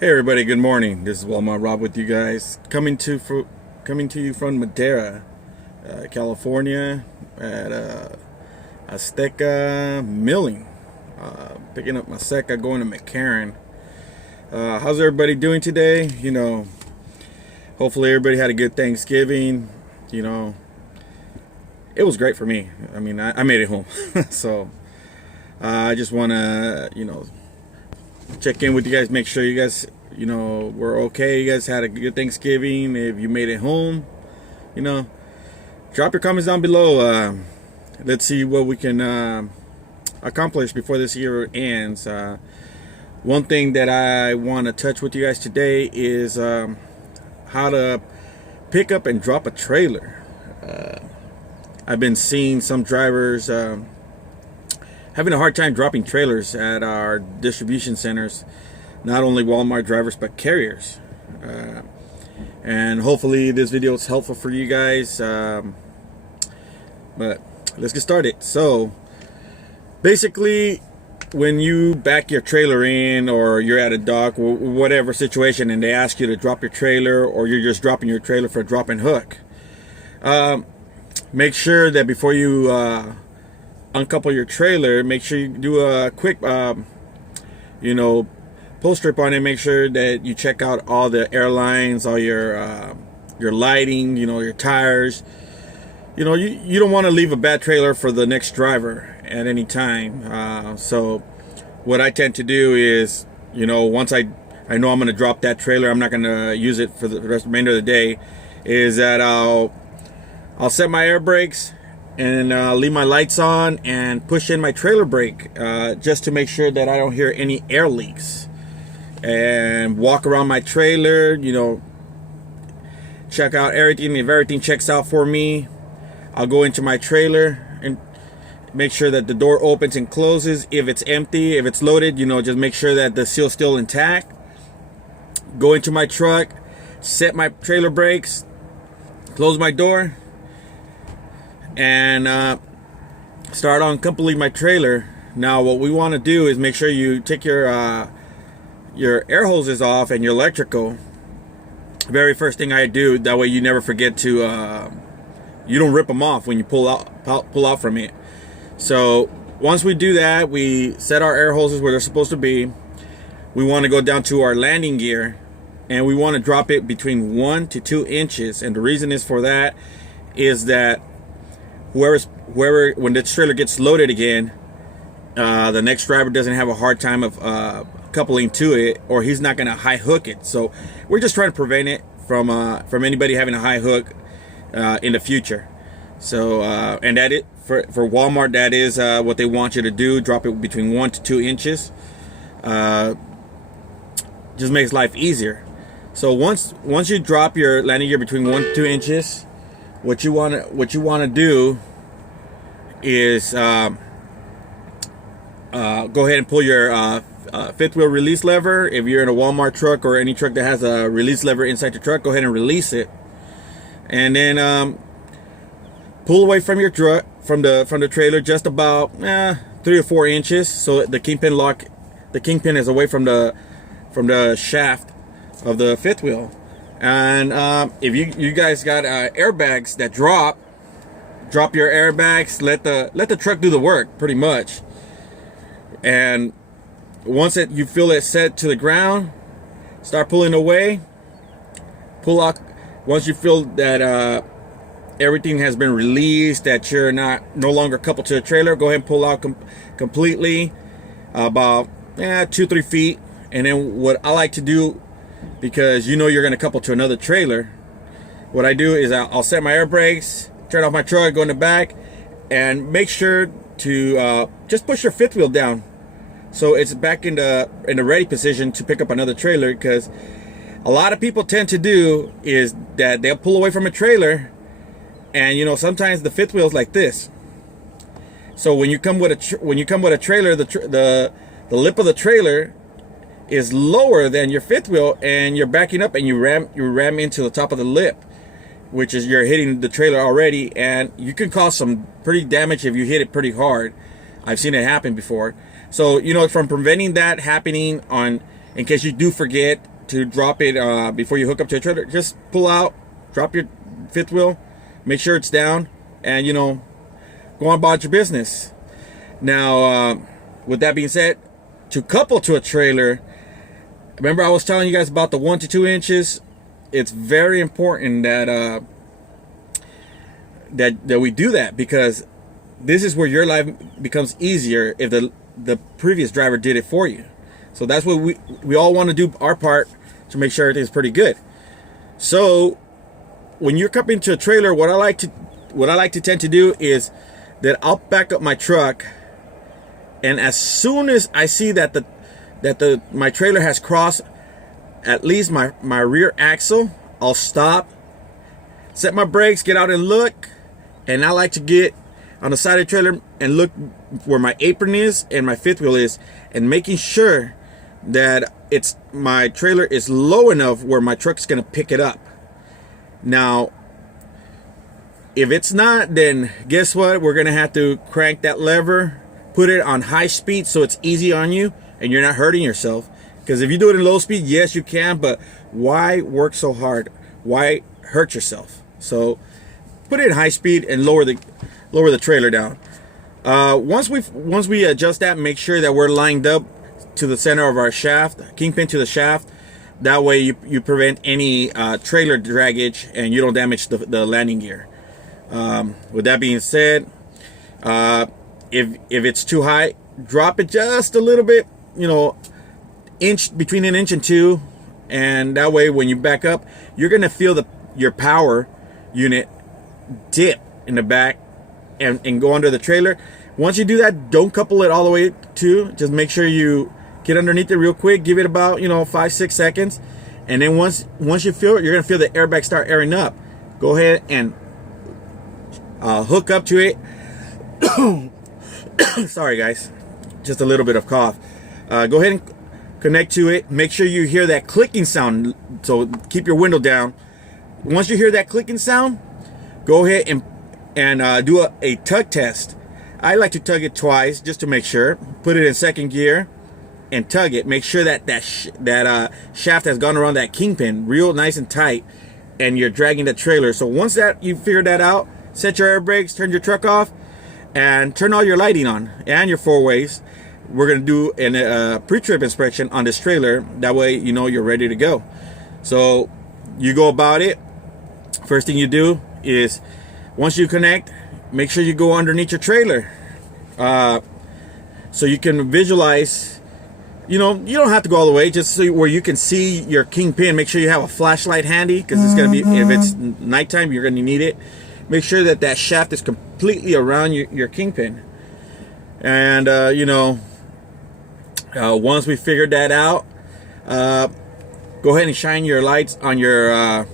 Hey everybody, good morning. This is Walmart Rob with you guys, coming to you from Madera, California, at Azteca Milling. Picking up my Seca, going to McCarran. How's everybody doing today? Hopefully everybody had a good Thanksgiving. It was great for me. I made it home, so I just want to check in with you guys, make sure you guys were okay, you guys had a good Thanksgiving. If you made it home, drop your comments down below. Let's see what we can accomplish before this year ends. One thing that I want to touch with you guys today is how to pick up and drop a trailer. I've been seeing some drivers having a hard time dropping trailers at our distribution centers, not only Walmart drivers but carriers. And hopefully this video is helpful for you guys. But let's get started. So basically, when you back your trailer in, or you're at a dock, whatever situation, and they ask you to drop your trailer, or you're just dropping your trailer for a drop and hook, make sure that before you uncouple your trailer, make sure you do a quick pull strip on it. Make sure that you check out all the air lines, all your lighting, your tires. You don't want to leave a bad trailer for the next driver at any time. So what I tend to do is, once I know I'm going to drop that trailer, I'm not going to use it for the remainder of the day, is that I'll set my air brakes and leave my lights on and push in my trailer brake, just to make sure that I don't hear any air leaks, and walk around my trailer, check out everything. If everything checks out for me, I'll go into my trailer and make sure that the door opens and closes. If it's empty, if it's loaded, just make sure that the seal's still intact. Go into my truck, set my trailer brakes, close my door, and start on completely my trailer. Now what we want to do is make sure you take your air hoses off and your electrical. Very first thing I do, that way you never forget to you don't rip them off when you pull out from it. So once we do that, we set our air hoses where they're supposed to be. We want to go down to our landing gear, and we want to drop it between 1 to 2 inches. And the reason is for that is that whoever when the trailer gets loaded again, the next driver doesn't have a hard time of coupling to it, or he's not going to high hook it. So we're just trying to prevent it from anybody having a high hook in the future. So and that it for Walmart, that is what they want you to do. Drop it between 1 to 2 inches. Just makes life easier. So once you drop your landing gear between 1 to 2 inches, what you want to do is go ahead and pull your fifth wheel release lever. If you're in a Walmart truck or any truck that has a release lever inside your truck, go ahead and release it, and then pull away from your truck, from the trailer, just about 3 or 4 inches, so the kingpin is away from the shaft of the fifth wheel. And if you guys got airbags that drop your airbags, let the truck do the work pretty much. And once you feel it set to the ground, start pulling away. Pull out. Once you feel that everything has been released, that you're no longer coupled to the trailer, go ahead and pull out completely, about 2-3 feet. And then what I like to do, because you're going to couple to another trailer, what I do is I'll set my air brakes, turn off my truck, go in the back, and make sure to just push your fifth wheel down, so it's back in the ready position to pick up another trailer. Because a lot of people tend to do is that they'll pull away from a trailer, and sometimes the fifth wheel is like this. So when you come with a trailer, the lip of the trailer is lower than your fifth wheel, and you're backing up and you ram into the top of the lip, which is you're hitting the trailer already, and you can cause some pretty damage if you hit it pretty hard. I've seen it happen before. So from preventing that happening on in case you do forget to drop it before you hook up to a trailer. Just pull out, drop your fifth wheel, make sure it's down, and you know, go on about your business. Now, with that being said, to couple to a trailer, remember I was telling you guys about the 1 to 2 inches. It's very important that that we do that, because this is where your life becomes easier if the previous driver did it for you. So that's what we all want to do our part to make sure everything's pretty good. So when you're coupling to a trailer, what I like to tend to do is that I'll back up my truck, and as soon as I see that my trailer has crossed at least my rear axle, I'll stop, set my brakes, get out and look. And I like to get on the side of the trailer and look where my apron is and my fifth wheel is, and making sure that my trailer is low enough where my truck's gonna pick it up. Now, if it's not, then guess what? We're gonna have to crank that lever, put it on high speed so it's easy on you and you're not hurting yourself. Because if you do it in low speed, yes, you can, but why work so hard? Why hurt yourself? So put it in high speed and lower the trailer down. Once we adjust that, make sure that we're lined up to the center of our shaft, kingpin to the shaft. That way you prevent any trailer draggage and you don't damage the landing gear. With that being said, if it's too high, drop it just a little bit, you know, between an inch and 2, and that way when you back up, you're gonna feel your power unit dip in the back and go under the trailer. Once you do that, don't couple it all the way to, just make sure you get underneath it real quick, give it about, you know, 5-6 seconds, and then once you feel it, you're gonna feel the airbag start airing up. Go ahead and hook up to it. Sorry guys, just a little bit of cough. Go ahead and connect to it. Make sure you hear that clicking sound, so keep your window down. Once you hear that clicking sound, go ahead and do a tug test. I like to tug it twice just to make sure. Put it in second gear and tug it. Make sure that shaft has gone around that kingpin real nice and tight, and you're dragging the trailer. So once that you figure that out, set your air brakes, turn your truck off, and turn all your lighting on and your four-ways. We're gonna do a pre-trip inspection on this trailer. That way you know you're ready to go. So you go about it. First thing you do is, once you connect, make sure you go underneath your trailer, so you can visualize. You know, you don't have to go all the way, just so where you can see your kingpin. Make sure you have a flashlight handy, because it's gonna be, if it's nighttime, you're gonna need it. Make sure that shaft is completely around your kingpin. And you know, once we figured that out, go ahead and shine your lights on your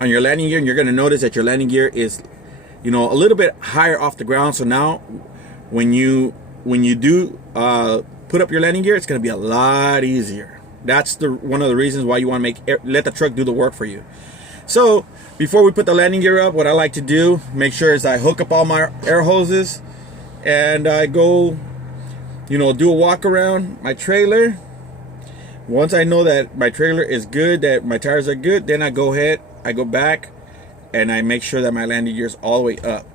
landing gear, and you're gonna notice that your landing gear is, you know, a little bit higher off the ground. So now when you do put up your landing gear, it's gonna be a lot easier. That's one of the reasons why you want to let the truck do the work for you. So before we put the landing gear up, what I like to do, make sure, is I hook up all my air hoses, and I go, you know, do a walk around my trailer. Once I know that my trailer is good, that my tires are good, then I go back and I make sure that my landing gear is all the way up.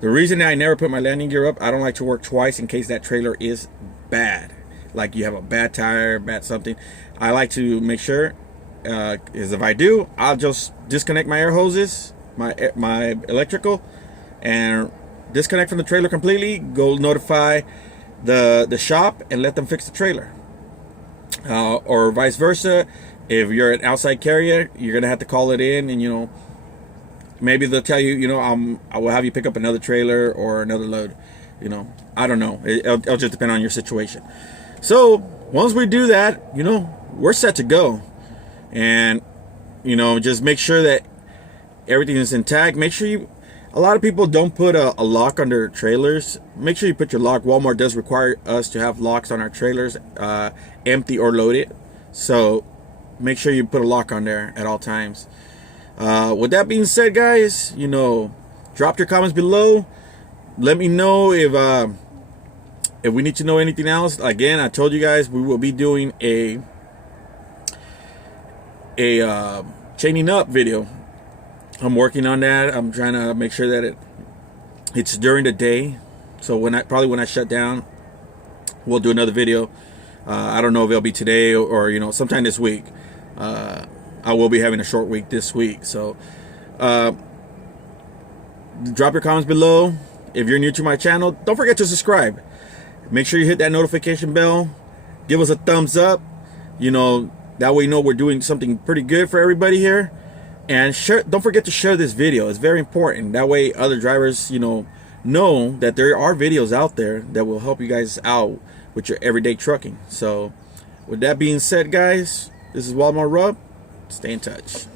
The reason that I never put my landing gear up, I don't like to work twice in case that trailer is bad. Like you have a bad tire, bad something. I like to make sure, is if I do, I'll just disconnect my air hoses, my electrical, and disconnect from the trailer completely. Go notify the shop and let them fix the trailer. Or vice versa. If you're an outside carrier, you're gonna have to call it in, and you know, maybe they'll tell you, you know, I will have you pick up another trailer or another load. You know, I don't know. It'll just depend on your situation. So once we do that, you know, we're set to go. And you know, just make sure that everything is intact. Make sure a lot of people don't put a lock on their trailers. Make sure you put your lock. Walmart does require us to have locks on our trailers, empty or loaded. So make sure you put a lock on there at all times. With that being said, guys, you know, drop your comments below. Let me know if we need to know anything else. Again, I told you guys we will be doing a a chaining up video. I'm working on that. I'm trying to make sure that it's during the day. So when I shut down, we'll do another video. I don't know if it'll be today or you know, sometime this week. I will be having a short week this week. So drop your comments below. If you're new to my channel, don't forget to subscribe. Make sure you hit that notification bell. Give us a thumbs up. You know, that way you know we're doing something pretty good for everybody here. And share, don't forget to share this video. It's very important. That way other drivers, you know that there are videos out there that will help you guys out with your everyday trucking. So with that being said, guys, this is Walmart Rub. Stay in touch.